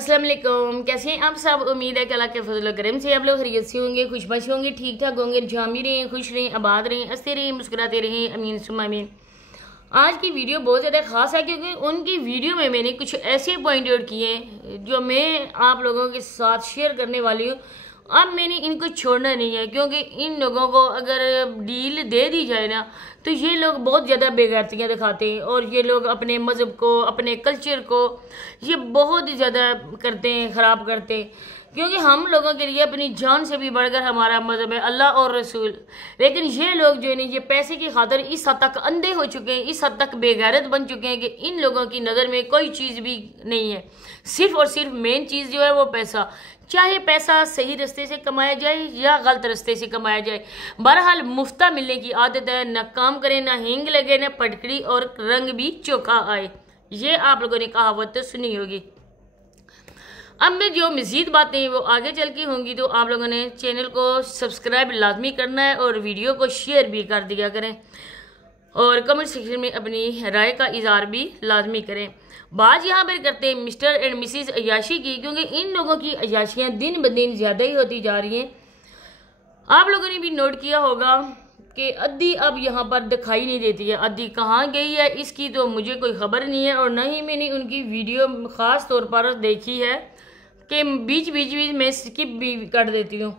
अस्सलाम वालेकुम। कैसे हैं आप सब? उम्मीद है कि अल्लाह के फजल करम से आप लोग खैरियत से होंगे, खुशबाश होंगे, ठीक ठाक होंगे, जहाँ भी रहें, खुश रहें, आबाद रहें, हंसते रहें, मुस्कुराते रहें, अमीन सुम्मा अमीन। आज की वीडियो बहुत ज़्यादा ख़ास है क्योंकि उनकी वीडियो में मैंने कुछ ऐसे पॉइंट आउट किए जो मैं आप लोगों के साथ शेयर करने वाली हूँ। अब मैंने इनको छोड़ना नहीं है क्योंकि इन लोगों को अगर डील दे दी जाए ना तो ये लोग बहुत ज़्यादा बेगैरतियाँ दिखाते हैं और ये लोग अपने मज़हब को, अपने कल्चर को ये बहुत ही ज़्यादा करते हैं, ख़राब करते हैं। क्योंकि हम लोगों के लिए अपनी जान से भी बढ़कर हमारा मज़हब है अल्लाह और रसूल। लेकिन ये लोग जो है ना ये पैसे की खातिर इस हद तक अंधे हो चुके हैं, इस हद तक बेगैरत बन चुके हैं कि इन लोगों की नज़र में कोई चीज़ भी नहीं है। सिर्फ और सिर्फ मेन चीज़ जो है वो पैसा, चाहे पैसा सही रास्ते से कमाया जाए या गलत रास्ते से कमाया जाए, बहरहाल मुफ्ता मिलने की आदत है। न काम करे, ना हींग लगे, न पटकड़ी और रंग भी चोखा आए। ये आप लोगों ने कहावत तो सुनी होगी। अब मैं जो मज़ीद बातें वो आगे चल के होंगी तो आप लोगों ने चैनल को सब्सक्राइब लाजमी करना है और वीडियो को शेयर भी कर दिया करें और कमेंट सेक्शन में अपनी राय का इजहार भी लाजमी करें। बात यहाँ पर करते हैं मिस्टर एंड मिसिस अय्याशी की, क्योंकि इन लोगों की अय्याशियाँ दिन ब दिन ज़्यादा ही होती जा रही हैं। आप लोगों ने भी नोट किया होगा कि अद्दी अब यहाँ पर दिखाई नहीं देती है। अद्दी कहाँ गई है इसकी तो मुझे कोई खबर नहीं है और न ही मैंने उनकी वीडियो ख़ास तौर पर देखी है कि बीच में स्किप भी कर देती हूँ।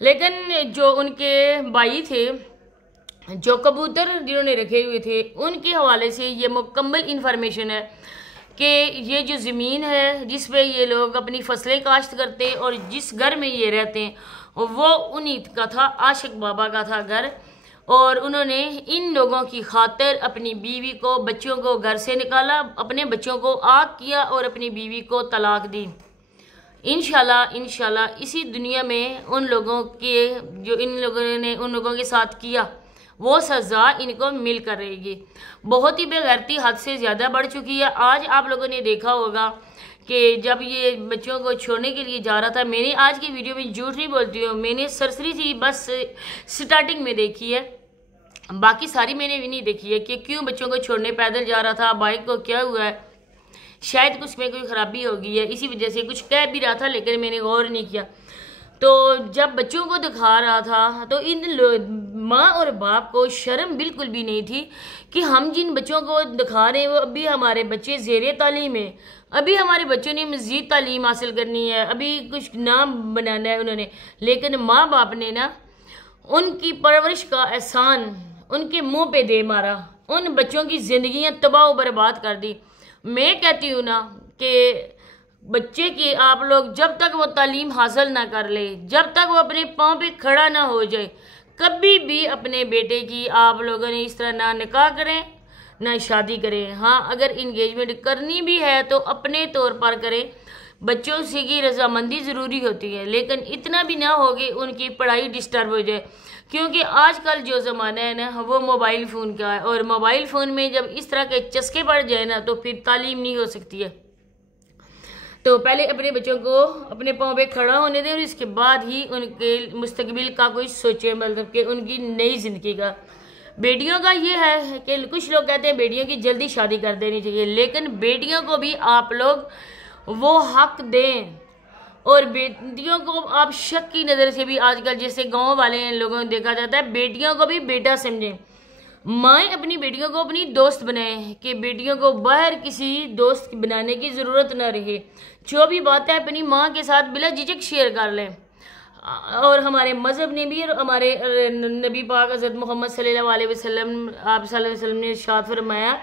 लेकिन जो उनके भाई थे, जो कबूतर जिन्होंने रखे हुए थे, उनके हवाले से ये मुकम्मल इन्फॉर्मेशन है कि ये जो ज़मीन है जिस पे ये लोग अपनी फसलें काश्त करते हैं और जिस घर में ये रहते हैं वो उन्हीं का था, आशिक बाबा का था घर। और उन्होंने इन लोगों की खातिर अपनी बीवी को, बच्चों को घर से निकाला, अपने बच्चों को आग किया और अपनी बीवी को तलाक दी। इंशाल्लाह इसी दुनिया में उन लोगों के जो इन लोगों ने उन लोगों के साथ किया वो सज़ा इनको मिल कर रहेगी। बहुत ही बेगैरती हद से ज़्यादा बढ़ चुकी है। आज आप लोगों ने देखा होगा कि जब ये बच्चों को छोड़ने के लिए जा रहा था, मैंने आज की वीडियो में झूठ नहीं बोलती हूँ, मैंने सरसरी सी बस स्टार्टिंग में देखी है, बाकी सारी मैंने भी नहीं देखी है कि क्यों बच्चों को छोड़ने पैदल जा रहा था, बाइक को क्या हुआ है, शायद कुछ में कोई ख़राबी हो गई है, इसी वजह से कुछ कह भी रहा था लेकिन मैंने गौर नहीं किया। तो जब बच्चों को दिखा रहा था तो इन माँ और बाप को शर्म बिल्कुल भी नहीं थी कि हम जिन बच्चों को दिखा रहे हैं वो अभी हमारे बच्चे ज़ेरे तालीम है, अभी हमारे बच्चों ने मज़ीद तालीम हासिल करनी है, अभी कुछ नाम बनाना है उन्होंने। लेकिन माँ बाप ने ना उनकी परवरिश का एहसान उनके मुँह पे दे मारा, उन बच्चों की ज़िंदगियाँ तबाह बर्बाद कर दी। मैं कहती हूँ ना कि बच्चे की आप लोग जब तक वो तालीम हासिल ना कर ले, जब तक वो अपने पाँव पे खड़ा ना हो जाए, कभी भी अपने बेटे की आप लोगों ने इस तरह ना निकाह करें ना शादी करें। हाँ, अगर इंगेजमेंट करनी भी है तो अपने तौर पर करें, बच्चों से की रजामंदी ज़रूरी होती है, लेकिन इतना भी ना हो कि उनकी पढ़ाई डिस्टर्ब हो जाए। क्योंकि आजकल जो ज़माना है ना वो मोबाइल फ़ोन का है और मोबाइल फ़ोन में जब इस तरह के चस्के पड़ जाए ना तो फिर तालीम नहीं हो सकती है। तो पहले अपने बच्चों को अपने पाँव पे खड़ा होने दें और इसके बाद ही उनके मुस्तकबिल का कोई सोचे, मतलब कि उनकी नई ज़िंदगी का। बेटियों का ये है कि कुछ लोग कहते हैं बेटियों की जल्दी शादी कर देनी चाहिए, लेकिन बेटियों को भी आप लोग वो हक दें और बेटियों को आप शक की नज़र से भी, आजकल जैसे गांव वाले लोगों को देखा जाता है, बेटियों को भी बेटा समझें। माएँ अपनी बेटियों को अपनी दोस्त बनाएं कि बेटियों को बाहर किसी दोस्त बनाने की ज़रूरत ना रहे। जो भी बात है अपनी माँ के साथ बिला झिझक शेयर कर लें। और हमारे मज़हब ने भी और हमारे नबी पाक हज़रत मोहम्मद सल्लल्लाहु अलैहि वसल्लम आप सल्लल्लाहु अलैहि वसल्लम ने इरशाद फरमाया,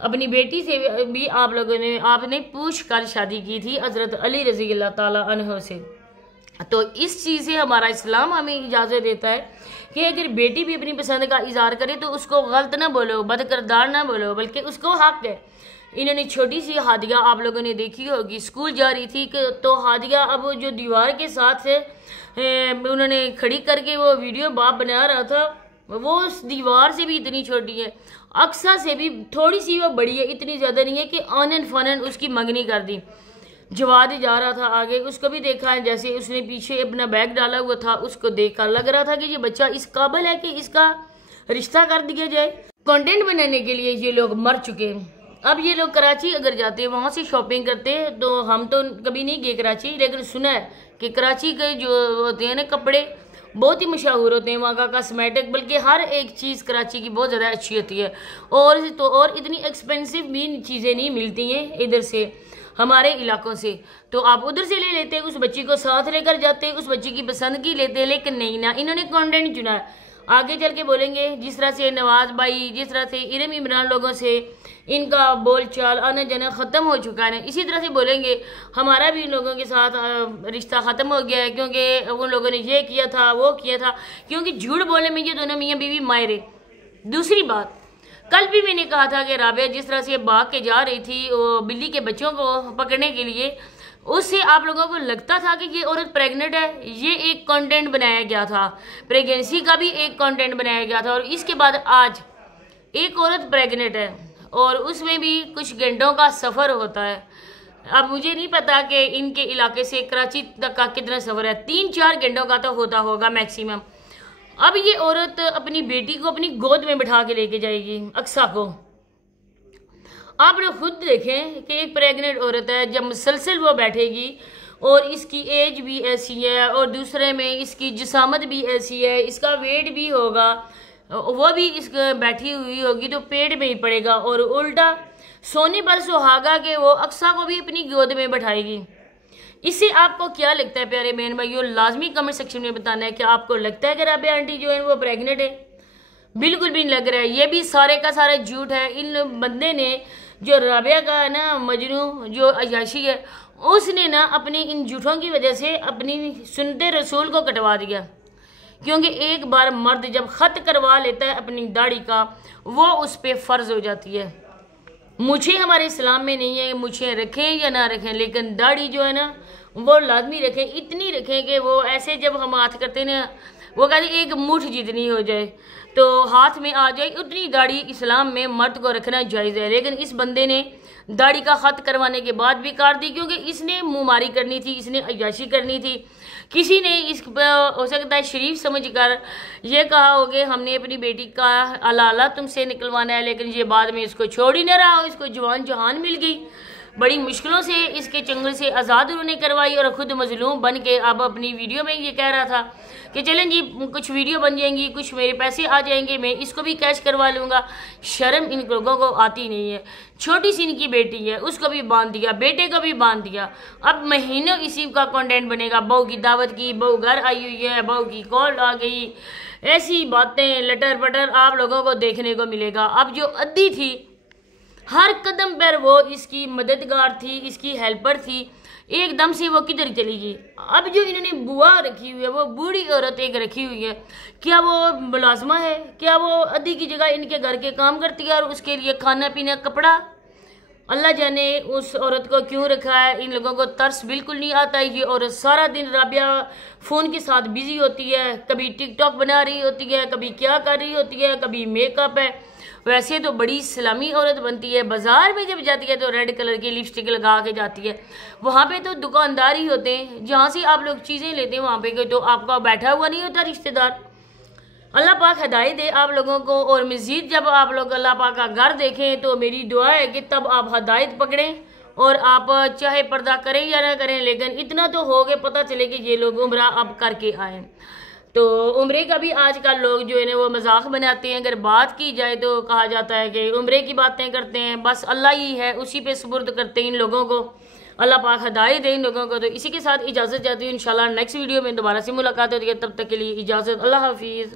अपनी बेटी से भी आप लोगों ने आपने पूछ कर शादी की थी हज़रत अली रज़ी अल्लाह ताला अन्हु से। तो इस चीज़ से हमारा इस्लाम हमें इजाज़त देता है कि अगर बेटी भी अपनी पसंद का इज़हार करे तो उसको गलत ना बोलो, बदकिरदार ना बोलो, बल्कि उसको हक है। इन्होंने छोटी सी हादिया आप लोगों ने देखी होगी, स्कूल जा रही थी तो हादिया अब जो दीवार के साथ से उन्होंने खड़ी करके वो वीडियो बाप बना रहा था, वो उस दीवार से भी इतनी छोटी है, अक्सा से भी थोड़ी सी वो बड़ी है, इतनी ज़्यादा नहीं है कि आनन फानन उसकी मंगनी कर दी। जवाद जा रहा था आगे, उसको भी देखा है, जैसे उसने पीछे अपना बैग डाला हुआ था, उसको देखकर लग रहा था कि ये बच्चा इस काबिल है कि इसका रिश्ता कर दिया जाए। कंटेंट बनाने के लिए ये लोग मर चुके हैं। अब ये लोग कराची अगर जाते हैं वहाँ से शॉपिंग करते हैं, तो हम तो कभी नहीं गए कराची, लेकिन सुना है कि कराची के जो होते हैं ना कपड़े बहुत ही मशहूर होते हैं, वहाँ का कॉस्मेटिक, बल्कि हर एक चीज़ कराची की बहुत ज़्यादा अच्छी होती है। और इतनी एक्सपेंसिव भी चीज़ें नहीं मिलती हैं इधर से, हमारे इलाकों से। तो आप उधर से ले लेते हैं, उस बच्ची को साथ लेकर जाते हैं, उस बच्ची की पसंद की लेते हैं। लेकिन नहीं ना, इन्होंने कंटेंट चुना है। आगे चल के बोलेंगे जिस तरह से नवाज भाई, जिस तरह से इरम इमरान लोगों से इनका बोलचाल आना जाना ख़त्म हो चुका है, इसी तरह से बोलेंगे हमारा भी इन लोगों के साथ रिश्ता ख़त्म हो गया है, क्योंकि उन लोगों ने ये किया था वो किया था। क्योंकि झूठ बोलने में ये दोनों मियाँ बीवी मायरे। दूसरी बात, कल भी मैंने कहा था कि राबिया जिस तरह से भाग के जा रही थी वो बिल्ली के बच्चों को पकड़ने के लिए, उससे आप लोगों को लगता था कि ये औरत प्रेग्नेंट है। ये एक कंटेंट बनाया गया था, प्रेगनेंसी का भी एक कंटेंट बनाया गया था। और इसके बाद आज एक औरत प्रेग्नेंट है और उसमें भी कुछ घंटों का सफ़र होता है। अब मुझे नहीं पता कि इनके इलाके से कराची तक का कितना सफ़र है, 3-4 घंटों का तो होता होगा मैक्सिमम। अब ये औरत अपनी बेटी को अपनी गोद में बिठा के लेके जाएगी, अक्सा को। आप लोग खुद देखें कि एक प्रेग्नेंट औरत है, जब मुसलसल वो बैठेगी और इसकी एज भी ऐसी है और दूसरे में इसकी जिसामत भी ऐसी है, इसका वेट भी होगा, वो भी इस बैठी हुई होगी तो पेट में ही पड़ेगा। और उल्टा सोने पर सुहागा के वो अक्सा को भी अपनी गोद में बैठाएगी। इससे आपको क्या लगता है प्यारे बहन भाइयों, लाजमी कमेंट सेक्शन में बताना है कि आपको लगता है कि राबिया आंटी जो है वो प्रेग्नेंट है? बिल्कुल भी नहीं लग रहा है, ये भी सारे का सारा झूठ है। इन बंदे ने जो राबिया का है ना मजनू जो अयाशी है, उसने ना अपनी इन झूठों की वजह से अपनी सुन्नते रसूल को कटवा दिया। क्योंकि एक बार मर्द जब ख़त करवा लेता है अपनी दाढ़ी का, वो उस पर फ़र्ज हो जाती है। मुझे हमारे इस्लाम में नहीं है मुझे रखें या ना रखें, लेकिन दाढ़ी जो है ना वो लाजमी रखें, इतनी रखें कि वो ऐसे जब हम हाथ करते ना वो कहते एक मुठ जितनी हो जाए तो हाथ में आ जाए, उतनी दाढ़ी इस्लाम में मर्द को रखना जायज़ है। लेकिन इस बंदे ने दाढ़ी का ख़त करवाने के बाद भी काट दी, क्योंकि इसने मुँहमारी करनी थी, इसने अय्याशी करनी थी। किसी ने इस हो सकता है शरीफ समझकर ये कहा हो कि हमने अपनी बेटी का अलाला तुमसे निकलवाना है, लेकिन ये बाद में इसको छोड़ ही न रहा हो, इसको जवान जहान मिल गई। बड़ी मुश्किलों से इसके चंगल से आज़ाद उन्होंने करवाई और ख़ुद मजलूम बन के अब अपनी वीडियो में ये कह रहा था कि चलें जी कुछ वीडियो बन जाएंगी, कुछ मेरे पैसे आ जाएंगे, मैं इसको भी कैश करवा लूँगा। शर्म इन लोगों को आती नहीं है। छोटी सी इनकी बेटी है, उसको भी बांध दिया, बेटे को भी बांध दिया। अब महीनों इसी का कंटेंट बनेगा, बहू की दावत की, बहू घर आई हुई है, बहू की कॉल आ गई, ऐसी बातें लटर पटर आप लोगों को देखने को मिलेगा। अब जो अद्दी थी हर कदम पर वो इसकी मददगार थी, इसकी हेल्पर थी, एकदम से वो किधर चली गई। अब जो इन्होंने बुआ रखी हुई है, वो बूढ़ी औरत एक रखी हुई है, क्या वो मुलाजमा है? क्या वो अद्दी की जगह इनके घर के काम करती है और उसके लिए खाना पीना कपड़ा? अल्लाह जाने उस औरत को क्यों रखा है। इन लोगों को तरस बिल्कुल नहीं आता। ये औरत सारा दिन राबिया फ़ोन के साथ बिजी होती है, कभी टिकटॉक बना रही होती है, कभी क्या कर रही होती है, कभी मेकअप है। वैसे तो बड़ी इस्लामी औरत बनती है, बाज़ार में जब जाती है तो रेड कलर की लिपस्टिक लगा के जाती है। वहाँ पे तो दुकानदार ही होते हैं, जहाँ से आप लोग चीज़ें लेते हैं वहाँ पे तो आपका बैठा हुआ नहीं होता रिश्तेदार। अल्लाह पाक हिदायत दे आप लोगों को। और मज़ीद जब आप लोग अल्लाह पाक का घर देखें तो मेरी दुआ है कि तब आप हिदायत पकड़ें और आप चाहे पर्दा करें या ना करें, लेकिन इतना तो हो गए पता चले कि ये लोग उम्रा अब करके आए। तो उम्रे का भी आजकल लोग जो है ना वो मजाक बनाते हैं। अगर बात की जाए तो कहा जाता है कि उम्रे की बातें करते हैं, बस अल्लाह ही है, उसी पे सुपुर्द करते हैं इन लोगों को। अल्लाह पाक हिदायत दे इन लोगों को। तो इसी के साथ इजाज़त चाहती हूँ, इंशाल्लाह नेक्स्ट वीडियो में दोबारा से मुलाकात होती है। तब तक के लिए इजाज़त, अल्लाह हाफिज़।